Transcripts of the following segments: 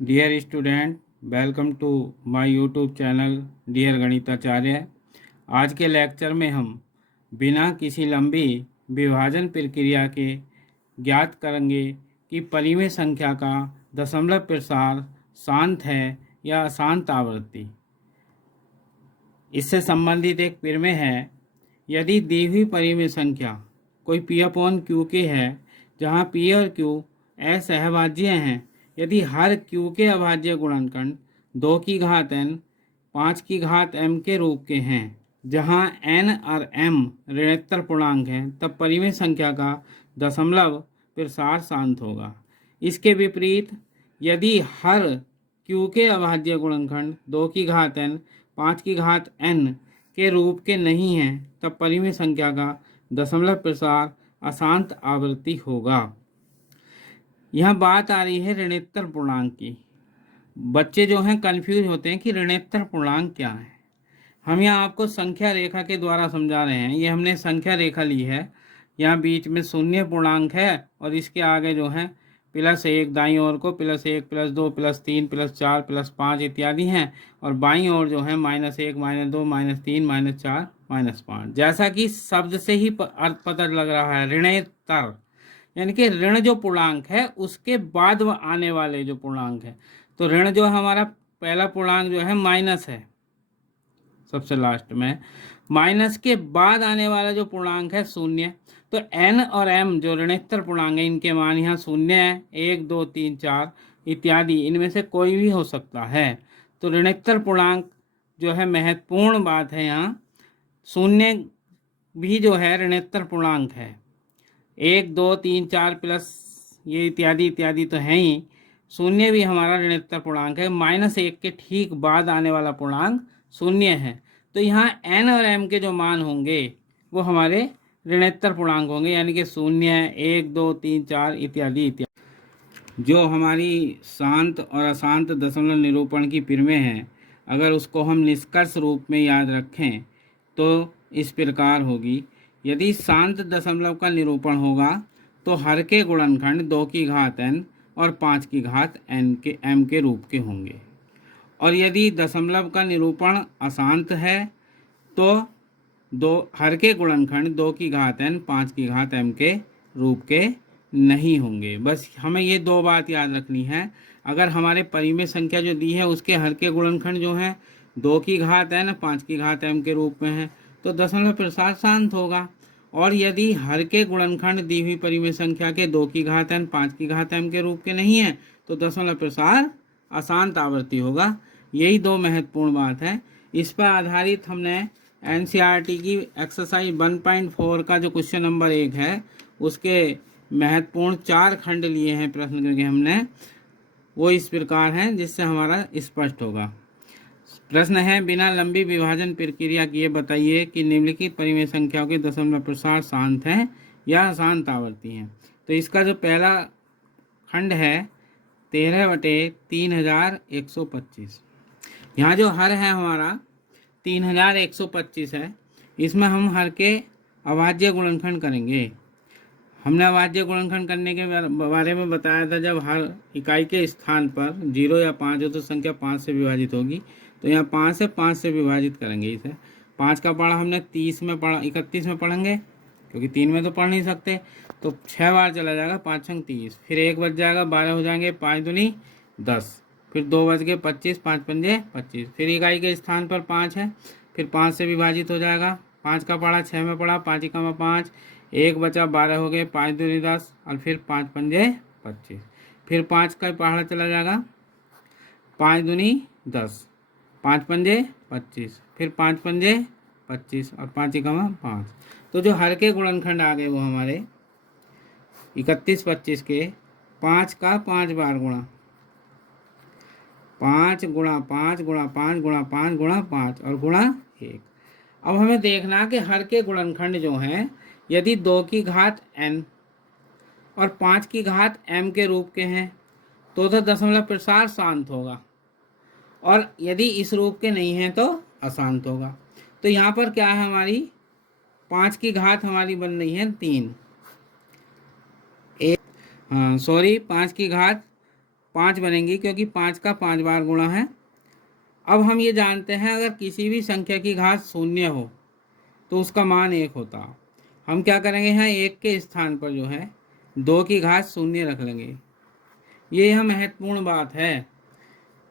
Dear student, welcome to my YouTube channel dear Ganitacharya. आज के lecture में हम बिना किसी लंबी विभाजन प्रक्रिया के ज्ञात करेंगे कि परिमेय संख्या का दशमलव प्रसार शांत है या अशांत आवृत्ति। इससे संबंधित एक प्रमेय है, यदि दी हुई परिमेय संख्या कोई p/q के है जहाँ p और q असहभाज्य हैं, यदि हर q के अभाज्य गुणनखंड 2 की घात n 5 की घात m के रूप के हैं, जहाँ n और m ऋणोत्तर पूर्णांक हैं, तब परिमेय संख्या का दशमलव प्रसार शांत होगा। इसके विपरीत यदि हर q के अभाज्य गुणनखंड 2 की घात n 5 की घात n के रूप के नहीं हैं, तब परिमेय संख्या का दशमलव प्रसार अशांत आवृत्ति होगा। यह बात आ रही है ऋणोत्तर पूर्णांक की। बच्चे जो हैं कंफ्यूज होते हैं कि ऋणोत्तर पूर्णांक क्या है। हम यहाँ आपको संख्या रेखा के द्वारा समझा रहे हैं। ये हमने संख्या रेखा ली है, यहाँ बीच में शून्य पूर्णांक है और इसके आगे जो है +1 दाईं ओर को +1 +2 +3 +4 +5 इत्यादि हैं, और बाईं ओर जो है -1 -2 -3 -4 -5। जैसा कि शब्द से ही अर्थ पता लग रहा है, ऋणोत्तर यानी कि ऋण जो पूर्णांक है उसके बाद आने वाले जो पूर्णांक है। तो ऋण जो हमारा पहला पूर्णांक जो है माइनस है, सबसे लास्ट में माइनस के बाद आने वाला जो पूर्णांक है शून्य। तो n और m जो ऋणोत्तर पूर्णांक है, इनके मान यहाँ शून्य है, 1 2 3 4 इत्यादि, इनमें से कोई भी हो सकता है। तो ऋणोत्तर पूर्णांक जो है महत्वपूर्ण बात है, यहाँ शून्य भी जो है ऋणोत्तर पूर्णांक है। 1 2 3 4 प्लस ये इत्यादि इत्यादि तो है ही, शून्य भी हमारा ऋणोत्तर पूर्णांक है। -1 के ठीक बाद आने वाला पूर्णांक शून्य है। तो यहाँ n और m के जो मान होंगे वो हमारे ऋणोत्तर पूर्णांक होंगे, यानी कि 0 1 2 3 4 इत्यादि इत्यादि। जो हमारी शांत और अशांत दशमलव निरूपण की प्रमेय है, अगर उसको हम निष्कर्ष रूप में याद रखें तो इस प्रकार होगी। यदि शांत दशमलव का निरूपण होगा तो हर के गुणनखंड 2 की घात n और 5 की घात m के रूप के होंगे, और यदि दशमलव का निरूपण अशांत है तो हर के गुणनखंड 2 की घात n 5 की घात m के रूप के नहीं होंगे। बस हमें ये दो बात याद रखनी है। अगर हमारे परिमेय संख्या जो दी है उसके हर के गुणनखंड जो है 2 की घात n 5 की घात m के रूप में है, तो दशमलव प्रसार शांत होगा। और यदि हर के गुणनखंड दी हुई परिमेय संख्या के 2 की घात n 5 की घात m के रूप के नहीं है, तो दशमलव प्रसार अशांत आवृत्ति होगा। यही दो महत्वपूर्ण बात है। इस पर आधारित हमने NCERT की एक्सरसाइज 1.4 का जो क्वेश्चन नंबर 1 है, उसके महत्वपूर्ण 4 खंड लिए हैं प्रश्न करके हमने, वो इस प्रकार हैं जिससे हमारा स्पष्ट होगा। प्रश्न है, बिना लंबी विभाजन प्रक्रिया किए बताइए कि निम्नलिखित परिमेय संख्याओं के दशमलव प्रसार शांत है या अशांत आवृत्ति है। तो इसका जो पहला खंड है 13/3125। यहाँ जो हर है हमारा 3125 है। इसमें हम हर के अभाज्य गुणनखंड करेंगे। हमने अभाज्य गुणनखंड करने के बारे में बताया था, जब हर इकाई के स्थान पर 0 या 5 हो तो संख्या 5 से विभाजित होगी। तो यहाँ 5 है, 5 से विभाजित करेंगे इसे। 5 का पढ़ा हमने 30 में पढ़ा, 31 में पढ़ेंगे क्योंकि 3 में तो पढ़ नहीं सकते। तो 6 बार चला जाएगा, 5 छंग 30, फिर 1 बच जाएगा, 12 हो जाएंगे, 5 दूनी 10, फिर 2 बच गए 25, 5 पंजे 25, फिर इकाई के स्थान पर 5 है, फिर 5 से विभाजित हो जाएगा। 5 का पढ़ा 6 में पढ़ा, 5 एकम 5, 1 बचा 12 हो गए, 5 दूनी 10, और फिर 5 पंजे 25, फिर 5 का पढ़ा चला जाएगा, 5 दूनी 10, 5 पंजे 25, फिर 5 पंजे 25 और 5 एकम 5। तो जो हर के गुणनखंड आ गए वो हमारे 31 25 के 5 का 5 बार गुणा, 5 गुणा 5 गुणा 5 गुणा 5 गुणा 5 और गुणा 1। अब हमें देखना कि हर के गुणनखंड जो हैं, यदि 2 की घात n और 5 की घात m के रूप के हैं तो दशमलव प्रसार शांत होगा, और यदि इस रूप के नहीं हैं तो अशांत होगा। तो यहाँ पर क्या है, हमारी 5 की घात हमारी बन रही है 3, 5 की घात 5 बनेंगी, क्योंकि 5 का 5 बार गुणा है। अब हम ये जानते हैं अगर किसी भी संख्या की घात 0 हो तो उसका मान 1 होता। हम क्या करेंगे, यहाँ 1 के स्थान पर जो है 2 की घात 0 रख लेंगे। ये यह महत्वपूर्ण बात है।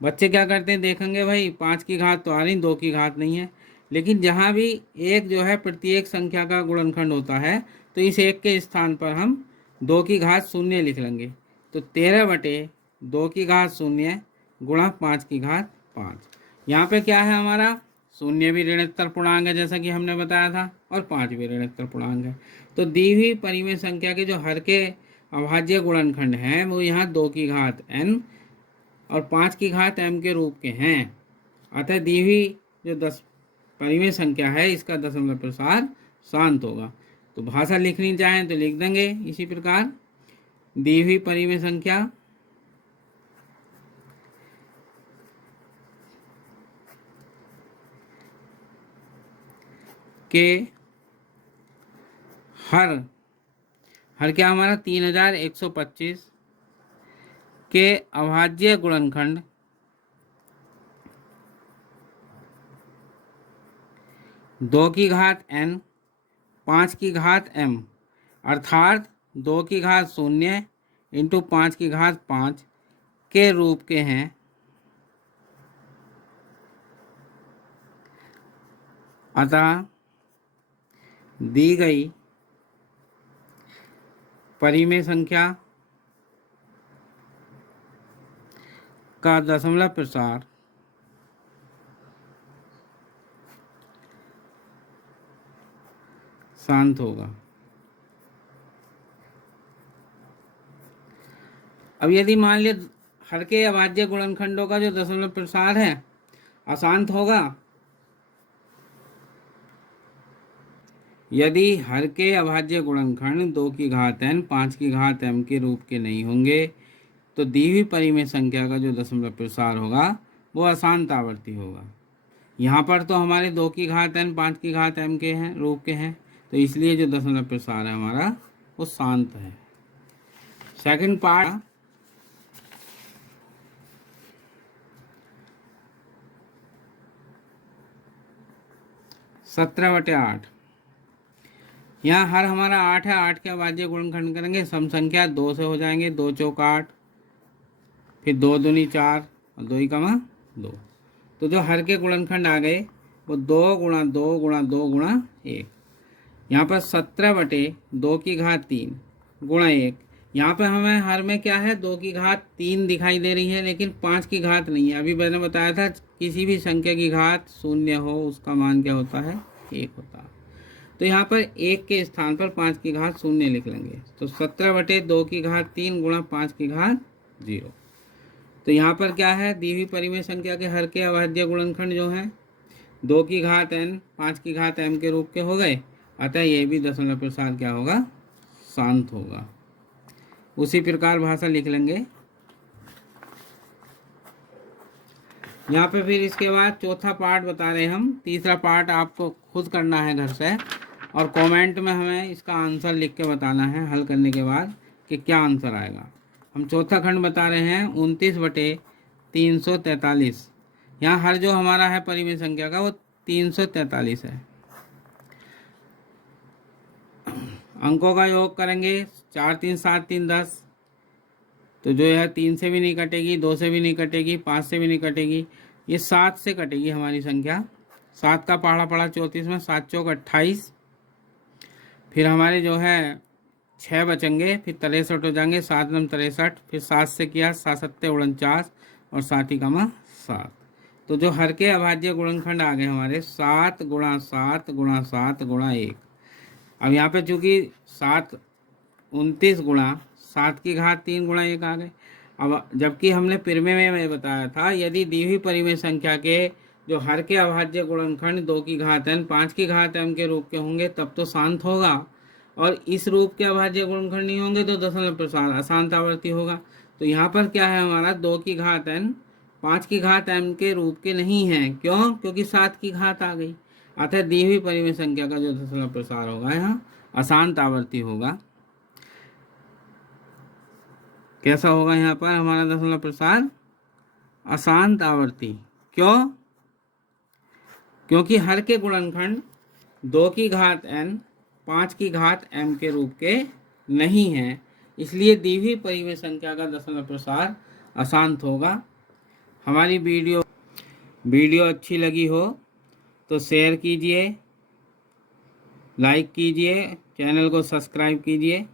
बच्चे क्या करते हैं, देखेंगे भाई 5 की घात तो आ रही, 2 की घात नहीं है। लेकिन जहाँ भी एक जो है प्रत्येक संख्या का गुणनखंड होता है तो इस 1 के स्थान पर हम 2 की घात 0 लिख लेंगे। तो 13/2 की घात 0 गुणा 5 की घात 5। यहाँ पे क्या है हमारा, 0 भी ऋणोत्तर पूर्णांक है जैसा कि हमने बताया था, और 5 भी ऋणोत्तर पूर्णांक है। तो दी हुई परिमेय संख्या के जो हर के अभाज्य गुणनखंड हैं वो यहाँ 2 की घात n और 5 की घात m के रूप के हैं। अतः दी हुई जो 10 परिमेय संख्या है इसका दशमलव प्रसार शांत होगा। तो भाषा लिखनी चाहें तो लिख देंगे इसी प्रकार, दी हुई परिमेय संख्या के हर क्या हमारा 3125 के अभाज्य गुणनखंड दो की घात n 5 की घात m अर्थात 2 की घात 0 इंटू 5 की घात 5 के रूप के हैं। अतः दी गई परिमेय संख्या का दशमलव प्रसार शांत होगा। अब यदि मान लिया हर के अभाज्य गुणनखंडों का जो दशमलव प्रसार है अशांत होगा, यदि हर के अभाज्य गुणनखंड 2 की घात n 5 की घात m के रूप के नहीं होंगे तो दी हुई परिमेय संख्या का जो दशमलव प्रसार होगा वो अशांत आवर्ती होगा। यहाँ पर तो हमारे 2 की घात n 5 की घात m के हैं रूप के हैं, तो इसलिए जो दशमलव प्रसार है हमारा वो शांत है। सेकंड पार्ट, सत्रह बटे 8। यहाँ हर हमारा 8 है, 8 के अभाज्य गुणनखंड करेंगे, सम संख्या 2 से हो जाएंगे, 2 चौक 8, फिर 2 दूनी 4 और 2 ही कमा 2। तो जो हर के गुणनखंड आ गए वो 2 गुणा 2 गुणा 2 गुणा 1। यहाँ पर 17/2 की घात 3 गुणा 1। यहाँ पे हमें हर में क्या है, 2 की घात 3 दिखाई दे रही है लेकिन 5 की घात नहीं है। अभी मैंने बताया था किसी भी संख्या की घात 0 हो उसका मान क्या होता है, 1 होता है। तो यहाँ पर 1 के स्थान पर 5 की घात 0 लिख लेंगे। तो 17/2 की घात 3 गुणा 5 की घात 0। तो यहाँ पर क्या है, दी हुई परिमेय संख्या के हर के अभाज्य गुणनखंड जो हैं 2 की घात n 5 की घात m के रूप के हो गए। अतः ये भी दशमलव प्रसार क्या होगा, शांत होगा। उसी प्रकार भाषा लिख लेंगे। यहाँ पे फिर इसके बाद चौथा पार्ट बता रहे हम। तीसरा पार्ट आपको खुद करना है घर से, और कमेंट में हमें इसका आंसर लिख के बताना है हल करने के बाद कि क्या आंसर आएगा। हम चौथा खंड बता रहे हैं 29/343। यहाँ हर जो हमारा है परिमेय संख्या का वो 343 है। अंकों का योग करेंगे, 4 3 7 3 10। तो जो है 3 से भी नहीं कटेगी, 2 से भी नहीं कटेगी, 5 से भी नहीं कटेगी, ये 7 से कटेगी हमारी संख्या। 7 का पहाड़ा पड़ा 34 में, 7 चौक 28। फिर हमारे जो है 6 बचेंगे, फिर 63 हो जाएंगे, 7 नम 63, फिर 7 से किया 7 7 49 और 7 ही कमा 7। तो जो हर के अभाज्य गुणनखंड आ गए हमारे 7 गुणा 7 गुणा 7 गुणा 1। अब यहाँ पे चूंकि 7 29 गुणा 7 की घात 3 गुणा 1 आ गए। अब जबकि हमने परिमेय में बताया था यदि दी हुई परिमेय संख्या के जो हर के अभाज्य गुणनखंड 2 की घात n 5 की घात m के रूप के होंगे तब तो शांत होगा, और इस रूप के अभाज्य गुणनखंड नहीं होंगे तो दशमलव प्रसार अशांत आवर्ती होगा। तो यहाँ पर क्या है हमारा 2 की घात n 5 की घात m के रूप के नहीं है। क्यों? क्योंकि 7 की घात आ गई। अतः दी हुई परिमेय संख्या का जो दशमलव प्रसार होगा यहाँ अशांत आवर्ती होगा। कैसा होगा यहाँ पर हमारा दशमलव प्रसार? अशांत आवर्ती। क्यों? क्योंकि हर के गुणनखंड 2 की घात n 5 की घात m के रूप के नहीं हैं, इसलिए दी हुई परिमेय संख्या का दशमलव प्रसार अशांत होगा। हमारी वीडियो अच्छी लगी हो तो शेयर कीजिए, लाइक कीजिए, चैनल को सब्सक्राइब कीजिए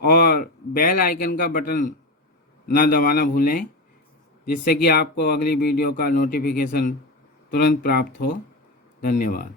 और बेल आइकन का बटन ना दबाना भूलें, जिससे कि आपको अगली वीडियो का नोटिफिकेशन तुरंत प्राप्त हो। धन्यवाद।